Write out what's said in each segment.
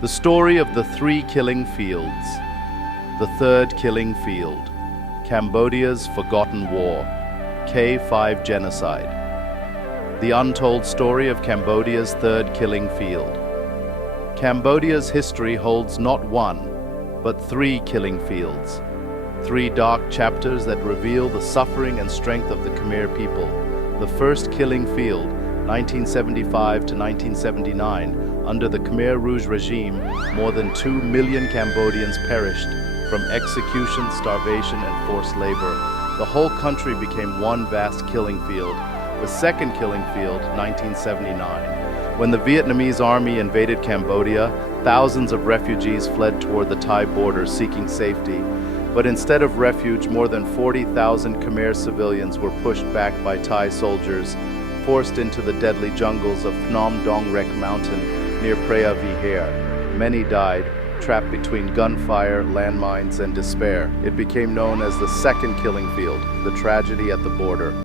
The story of the three killing fields. The third killing field. Cambodia's forgotten war. K5 Genocide. The untold story of Cambodia's third killing field. Cambodia's history holds not one, but three killing fields. Three dark chapters that reveal the suffering and strength of the Khmer people. The first killing field, 1975 to 1979, under the Khmer Rouge regime, more than 2 million Cambodians perished from execution, starvation, and forced labor. The whole country became one vast killing field. The second killing field, 1979. When the Vietnamese army invaded Cambodia, thousands of refugees fled toward the Thai border seeking safety. But instead of refuge, more than 40,000 Khmer civilians were pushed back by Thai soldiers, forced into the deadly jungles of Phnom Penh mountain near Preah Vihear. Many died, trapped between gunfire, landmines, and despair. It became known as the second killing field, the tragedy at the border.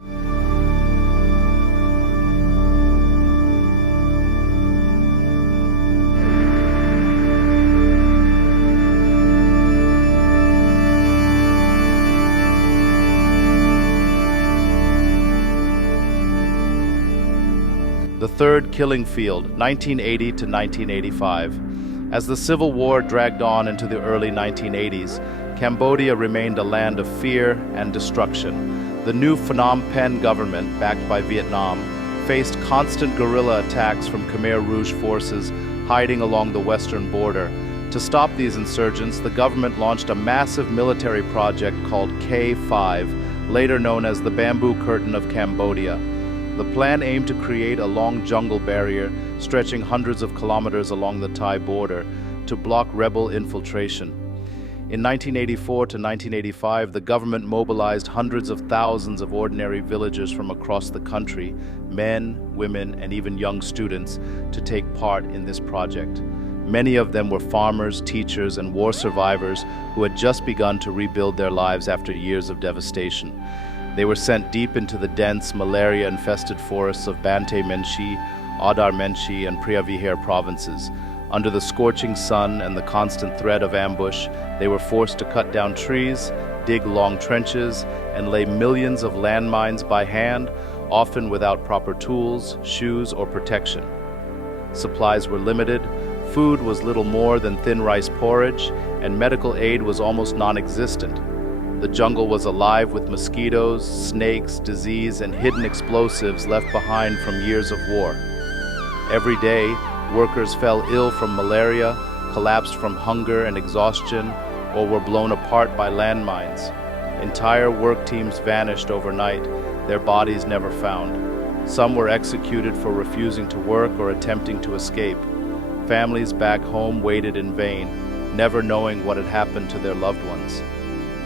The third killing field, 1980 to 1985. As the Civil War dragged on into the early 1980s, Cambodia remained a land of fear and destruction. The new Phnom Penh government, backed by Vietnam, faced constant guerrilla attacks from Khmer Rouge forces hiding along the western border. To stop these insurgents, the government launched a massive military project called K5, later known as the Bamboo Curtain of Cambodia. The plan aimed to create a long jungle barrier stretching hundreds of kilometers along the Thai border to block rebel infiltration. In 1984 to 1985, the government mobilized hundreds of thousands of ordinary villagers from across the country, men, women, and even young students, to take part in this project. Many of them were farmers, teachers, and war survivors who had just begun to rebuild their lives after years of devastation. They were sent deep into the dense, malaria-infested forests of Banteay Meanchey, Oddar Meanchey, and Preah Vihear provinces. Under the scorching sun and the constant threat of ambush, they were forced to cut down trees, dig long trenches, and lay millions of landmines by hand, often without proper tools, shoes, or protection. Supplies were limited, food was little more than thin rice porridge, and medical aid was almost non-existent. The jungle was alive with mosquitoes, snakes, disease, and hidden explosives left behind from years of war. Every day, workers fell ill from malaria, collapsed from hunger and exhaustion, or were blown apart by landmines. Entire work teams vanished overnight, their bodies never found. Some were executed for refusing to work or attempting to escape. Families back home waited in vain, never knowing what had happened to their loved ones.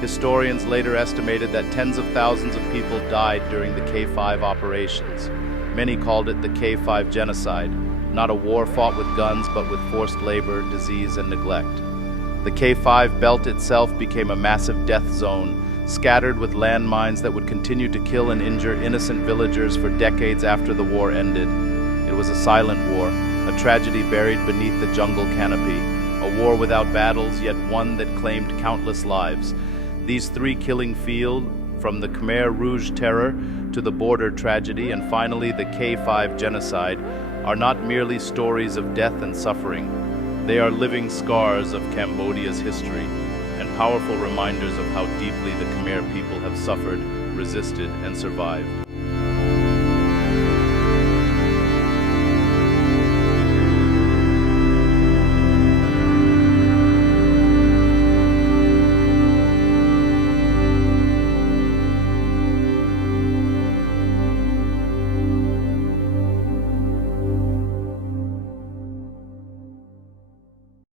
Historians later estimated that tens of thousands of people died during the K5 operations. Many called it the K5 Genocide, not a war fought with guns but with forced labor, disease, and neglect. The K5 belt itself became a massive death zone, scattered with landmines that would continue to kill and injure innocent villagers for decades after the war ended. It was a silent war, a tragedy buried beneath the jungle canopy, a war without battles, yet one that claimed countless lives. These three killing fields, from the Khmer Rouge terror to the border tragedy and finally the K5 genocide, are not merely stories of death and suffering. They are living scars of Cambodia's history and powerful reminders of how deeply the Khmer people have suffered, resisted, and survived.